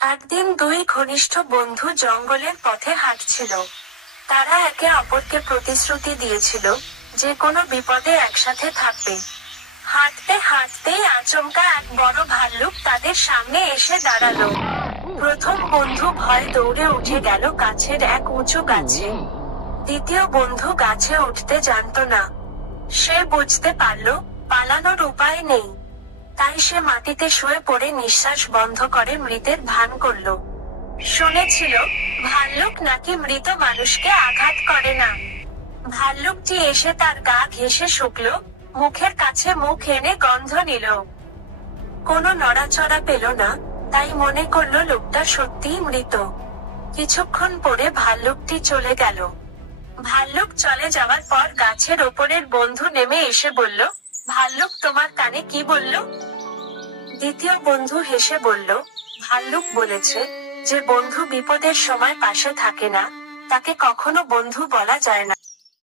একদিন দুই ঘনিষ্ঠ বন্ধু জঙ্গলের পথে হাঁটছিল। তারা একে অপরকে প্রতিশ্রুতি দিয়েছিল যে কোনো বিপদে একসাথে থাকবে। হাঁটতে হাঁটতেই আচমকা এক বড় ভাল্লুক তাদের সামনে এসে দাঁড়ালো। প্রথম বন্ধু ভয়ে দৌড়ে উঠে গেল গাছের এক উঁচু গাছে। দ্বিতীয় বন্ধু গাছে উঠতে জানতো না। সে বুঝতে পারল পালানোর উপায় নেই। তাই সে মাটিতে শুয়ে পড়ে নিঃশ্বাস বন্ধ করে মৃতের ভান করল। শুনেছিল ভাল্লুক নাকি মৃত মানুষকে আঘাত করে না। ভাল্লুকটি এসে তার গা ঘেঁষে শুকল, মুখের কাছে মুখ এনে গন্ধ নিল। কোনো নড়াচড়া পেল না, তাই মনে করল লোকটা সত্যিই মৃত। কিছুক্ষণ পরে ভাল্লুকটি চলে গেল। ভাল্লুক চলে যাওয়ার পর গাছের ওপরের বন্ধু নেমে এসে বলল, ভাল্লুক তোমার কানে কি বলল? দ্বিতীয় বন্ধু হেসে বলল, ভাল্লুক বলেছে যে বন্ধু বিপদের সময় পাশে থাকে না, তাকে কখনো বন্ধু বলা যায় না।